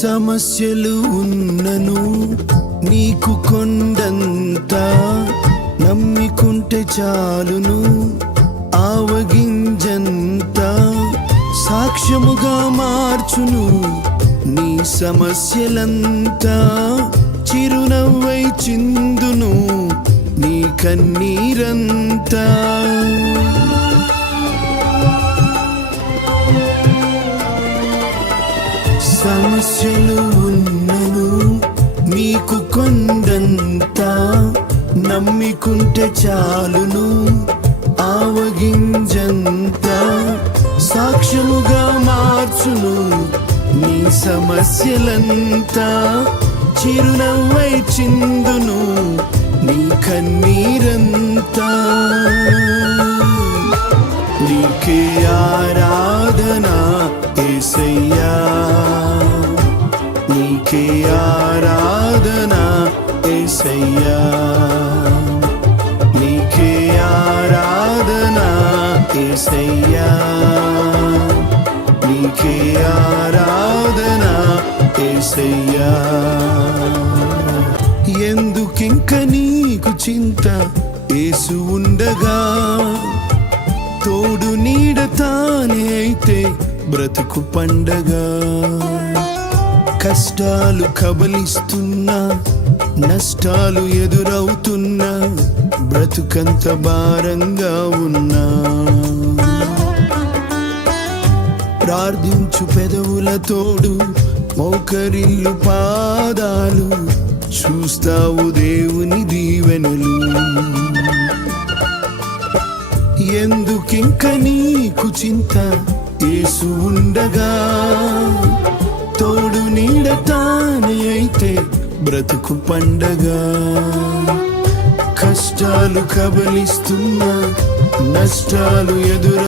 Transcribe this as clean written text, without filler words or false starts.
సమస్యలు ఉన్నను నీకు కొండంత నమ్మికుంటే చాలును ఆవగింజంత సాక్ష్యముగా మార్చును నీ సమస్యలంతా చిరునవ్వై చిందును నీ కన్నీరంతా సమస్యలు ఉన్నను నీకు కొండంత నమ్మికుంటే చాలును ఆవగింజంత సాక్ష్యముగా మార్చును నీ సమస్యలంతా చిరునవ్వై చిందును నీ కన్నీరంతా నీకే ఆరాధన యేసయ్యా నీకే ఆరాధన యేసయ్యా నీకే ఆరాధన యేసయ్యా నీకే ఆరాధన యేసయ్యా ఎందుకింక నీకు చింత యేసు ఉండగా తోడు నీడ తానే అయితే బ్రతుకు పండగా కష్టాలు కబలిస్తున్నా నష్టాలు ఎదురవుతున్నా బ్రతుకంత భారంగా ఉన్నా ప్రార్థించు పెదవుల తోడు మోకరిల్లు పాదాలు చూస్తావు దేవుని దీవెనలు ఎందుకింక నీకు చింత యేసు ఉండగా తోడు నీడ తానే అయితే బ్రతుకు పండగా కష్టాలు కబలిస్తున్నా నష్టాలు ఎదురు